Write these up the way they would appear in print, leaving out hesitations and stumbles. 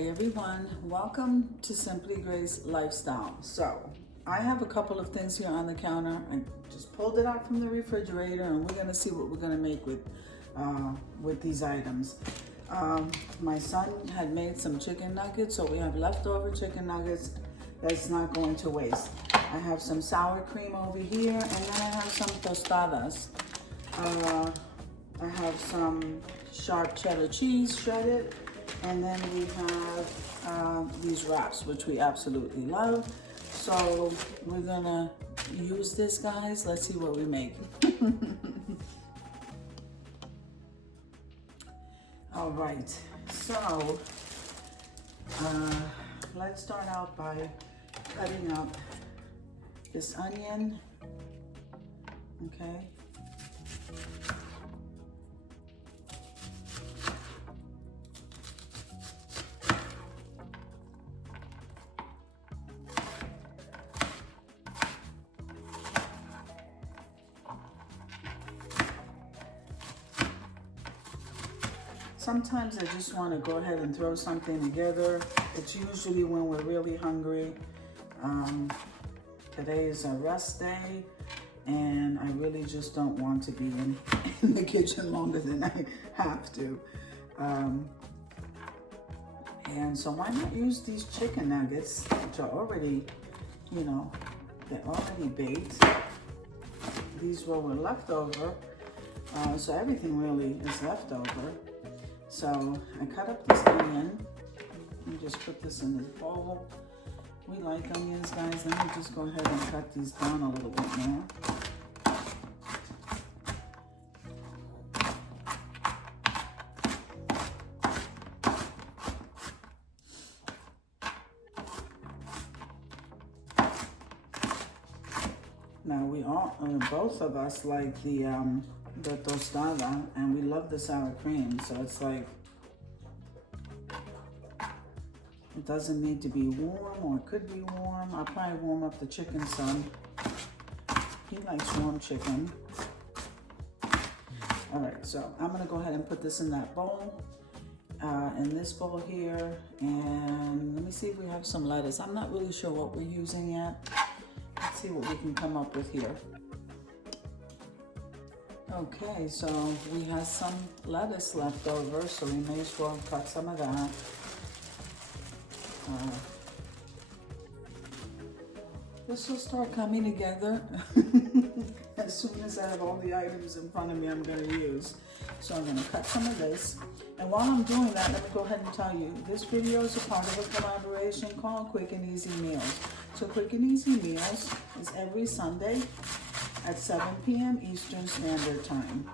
Hi everyone, welcome to Simply Grace Lifestyle. So I have a couple of things here on the counter. I just pulled it out from the refrigerator and we're gonna see what we're gonna make with these items. My son had made some chicken nuggets, so we have leftover chicken nuggets that's not going to waste. I have some sour cream over here, and then I have some tostadas. I have some sharp cheddar cheese shredded, and then we have these wraps, which we absolutely love. So we're gonna use this, guys. Let's see what we make. All right, so let's start out by cutting up this onion, okay? Sometimes I just want to go ahead and throw something together. It's usually when we're really hungry. Today is a rest day, and I really just don't want to be in the kitchen longer than I have to. And so why not use these chicken nuggets, which are already, you know, they're already baked. These were leftover, so everything really is leftover. So I cut up this onion. Let me just put this in this bowl. We like onions, guys. Let me just go ahead and cut these down a little bit more. Now both of us like the tostada, and we love the sour cream, so it's like, it doesn't need to be warm, or it could be warm. I'll probably warm up the chicken some. He likes warm chicken. All right, so I'm gonna go ahead and put this in that bowl, in this bowl here, and let me see if we have some lettuce. I'm not really sure what we're using yet. Let's see what we can come up with here. Okay, so we have some lettuce left over, so we may as well cut some of that. This will start coming together as soon as I have all the items in front of me I'm going to use. So I'm going to cut some of this. And while I'm doing that, let me go ahead and tell you, this video is a part of a collaboration called Quick and Easy Meals. So Quick and Easy Meals is every Sunday at 7 p.m. Eastern Standard Time.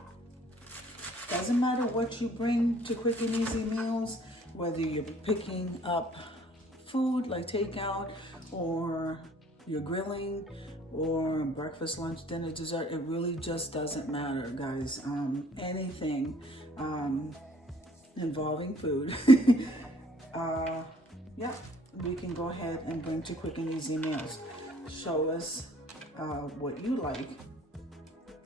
Doesn't matter what you bring to Quick and Easy Meals, whether you're picking up food like takeout, or you're grilling, or breakfast, lunch, dinner, dessert. It really just doesn't matter, guys. Anything involving food. Yeah, we can go ahead and bring to Quick and Easy Meals. Show us what you like,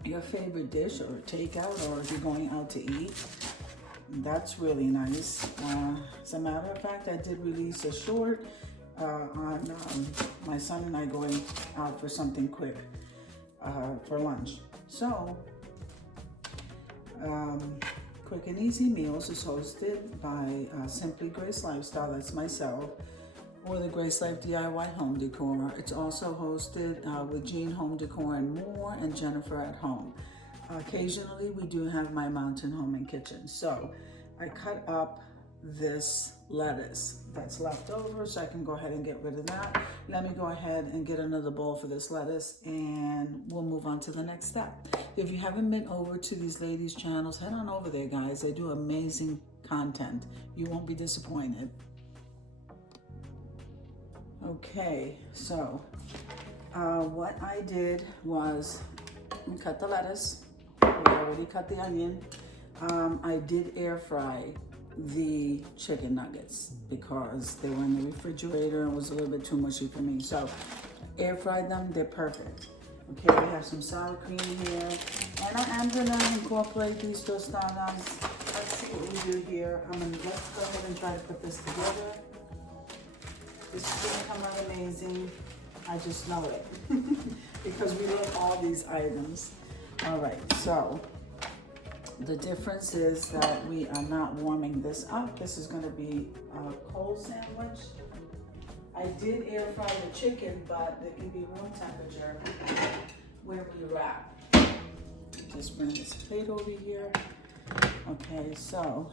your favorite dish, or takeout, or if you're going out to eat. That's really nice. As a matter of fact, I did release a short on my son and I going out for something quick for lunch. So, Quick and Easy Meals is hosted by Simply Grace Lifestyle, that's myself, or the Grace Life DIY Home Decor. It's also hosted with Jean Home Decor and More, and Jennifer at Home. Occasionally, we do have my Mountain Home and Kitchen. So I cut up this lettuce that's left over, so I can go ahead and get rid of that. Let me go ahead and get another bowl for this lettuce, and we'll move on to the next step. If you haven't been over to these ladies' channels, head on over there, guys. They do amazing content. You won't be disappointed. Okay, so what I did was cut the lettuce. We already cut the onion. I did air fry the chicken nuggets because they were in the refrigerator and it was a little bit too mushy for me. So air fried them, they're perfect. Okay, we have some sour cream here, and I am gonna incorporate these tostadas. Let's see what we do here. Let's go ahead and try to put this together. This is gonna come out amazing. I just know it because we love all these items. All right, so the difference is that we are not warming this up. This is gonna be a cold sandwich. I did air fry the chicken, but it can be room temperature where we wrap. Just bring this plate over here. Okay, so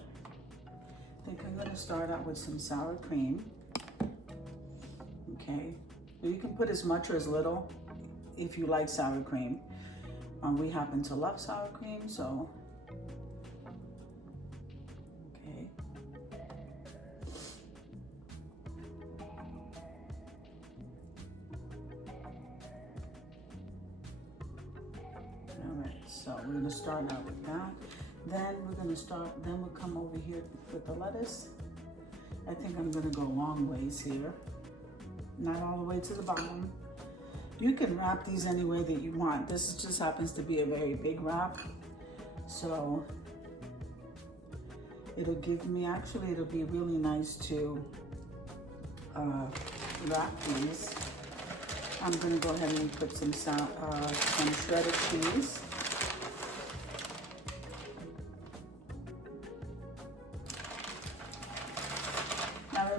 I think I'm gonna start out with some sour cream. Okay, you can put as much or as little if you like sour cream. We happen to love sour cream, so okay. All right, so we're gonna start out with that. Then we'll come over here with the lettuce. I think I'm gonna go long ways here. Not all the way to the bottom. You can wrap these any way that you want. This just happens to be a very big wrap. So it'll be really nice to wrap these. I'm gonna go ahead and put some shredded cheese.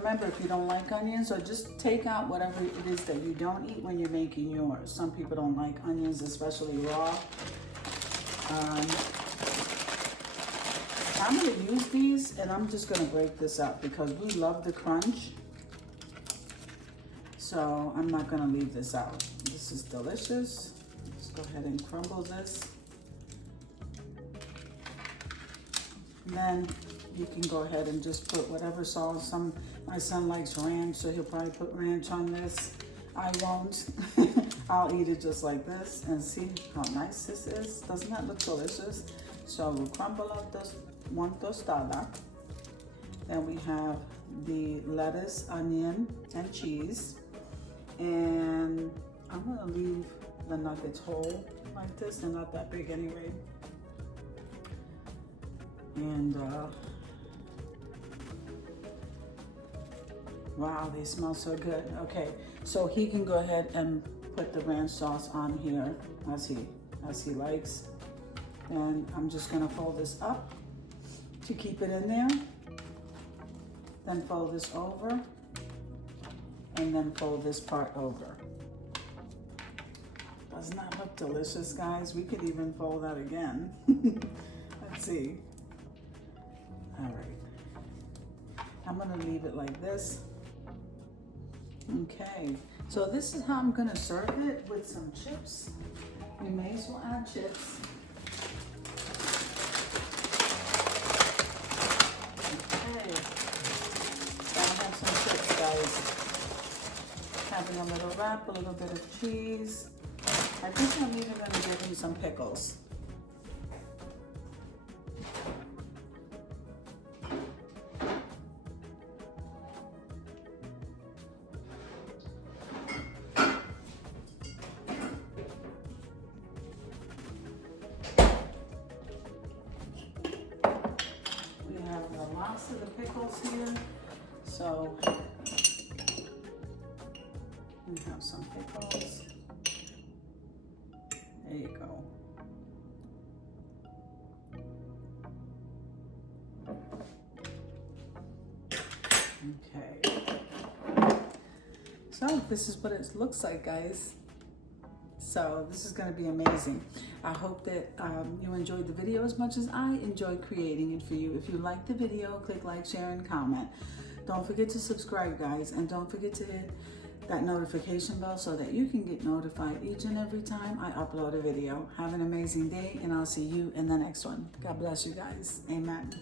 Remember, if you don't like onions, or just take out whatever it is that you don't eat when you're making yours. Some people don't like onions, especially raw. I'm gonna use these, and I'm just gonna break this up because we love the crunch. So I'm not gonna leave this out. This is delicious. Let's go ahead and crumble this. And then you can go ahead and just put whatever sauce. My son likes ranch, so he'll probably put ranch on this. I won't. I'll eat it just like this and see how nice this is. Doesn't that look delicious? So we'll crumble up this one tostada. Then we have the lettuce, onion, and cheese. And I'm gonna leave the nuggets whole like this. They're not that big anyway. And wow, they smell so good. Okay, so he can go ahead and put the ranch sauce on here as he likes. And I'm just gonna fold this up to keep it in there. Then fold this over, and then fold this part over. Doesn't that look delicious, guys? We could even fold that again. Let's see. All right, I'm gonna leave it like this. Okay, so this is how I'm gonna serve it, with some chips. We may as well add chips. Okay, gotta have some chips, guys. Having a little wrap, a little bit of cheese. I think I'm even gonna give him some pickles. Lots of the pickles here, so we have some pickles. There you go. Okay, so this is what it looks like, guys. So this is going to be amazing. I hope that you enjoyed the video as much as I enjoyed creating it for you. If you liked the video, click like, share, and comment. Don't forget to subscribe, guys, and don't forget to hit that notification bell so that you can get notified each and every time I upload a video. Have an amazing day, and I'll see you in the next one. God bless you guys. Amen.